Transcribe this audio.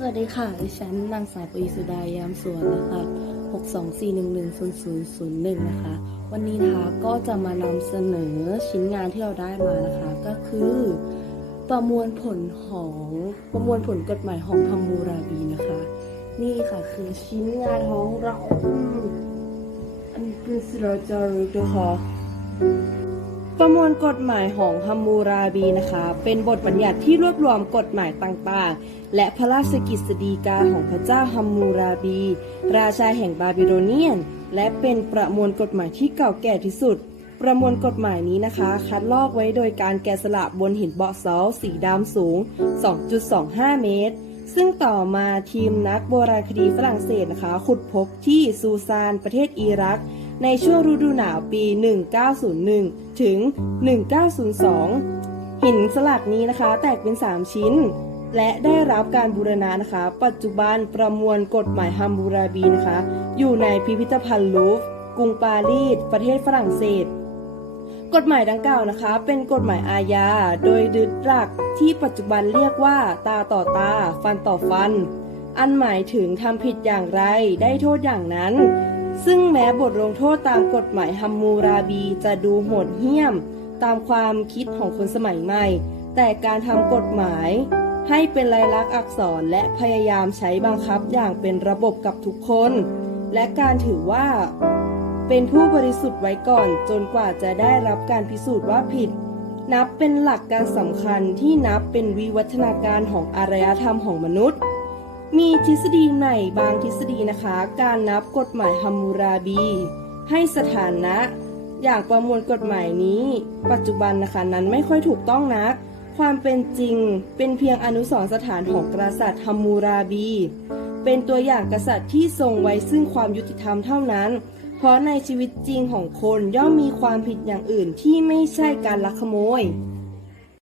สวัสดีค่ะ ดิฉันนางสาวปรีสุดายามสวนนะคะ624110001 นะคะ วันนี้นะคะก็จะมานำเสนอชิ้นงานที่เราได้มานะคะ ก็คือ ประมวลผลของประมวลผลกฎหมายของฮัมมูราบีนะคะ นี่ค่ะคือชิ้นงานของเราอันนี้เป็นสิราจารึกนะคะ ประมวลกฎหมายของฮัมมูราบีนะคะ เป็นบทบัญญัติที่รวบรวมกฎหมายต่างๆ และพระราชกิจสฎีกาของพระเจ้าฮัมมูราบี ราชาแห่งบาบิโลเนียน และเป็นประมวลกฎหมายที่เก่าแก่ที่สุด ประมวลกฎหมายนี้นะคะ คัดลอกไว้โดยการแกะสลักบนหินเบาะเสาสีดำสูง 2.25 เมตร ซึ่งต่อมาทีมนักโบราณคดีฝรั่งเศสนะคะ ขุดพบที่ซูซานประเทศอิรัก ในช่วงฤดูหนาวปี 1901 ถึง 1902 หินสลักนี้นะคะแตกเป็น 3 ชิ้น และได้รับการบูรณะนะคะ ปัจจุบันประมวลกฎหมายฮัมบูราบีนะคะ อยู่ในพิพิธภัณฑ์ลูฟ์กรุงปารีส ประเทศฝรั่งเศสกฎหมายดังกล่าวนะคะ เป็นกฎหมายอาญา โดยยึดหลักที่ปัจจุบันเรียกว่า ตาต่อตา ฟันต่อฟัน อันหมายถึงทำผิดอย่างไร ได้โทษอย่างนั้น ซึ่งแม้บทลงโทษตามกฎหมายฮัมมูราบีจะดูโหดเหี้ยม ตามความคิดของคนสมัยใหม่ แต่การทำกฎหมาย ให้เป็นลายลักษณ์อักษรและพยายามใช้บังคับอย่างเป็นระบบกับทุกคน และการถือว่า เป็นผู้บริสุทธิ์ไว้ก่อนจนกว่าจะได้รับการพิสูจน์ว่าผิด นับเป็นหลักการสำคัญที่นับเป็นวิวัฒนาการของอารยธรรมของมนุษย์ มีทฤษฎีใหม่บางทฤษฎีนะคะ การนับกฎหมายฮัมมูราบี ให้สถานะอย่างประมวลกฎหมายนี้ ปัจจุบันนะคะนั้นไม่ค่อยถูกต้องนัก ความเป็นจริงเป็นเพียงอนุสรณ์สถานของกษัตริย์ฮัมมูราบี เป็นตัวอย่างกษัตริย์ที่ทรงไว้ซึ่งความยุติธรรมเท่านั้น เพราะในชีวิตจริงของคนย่อมมีความผิดอย่างอื่นที่ไม่ใช่การลักขโมย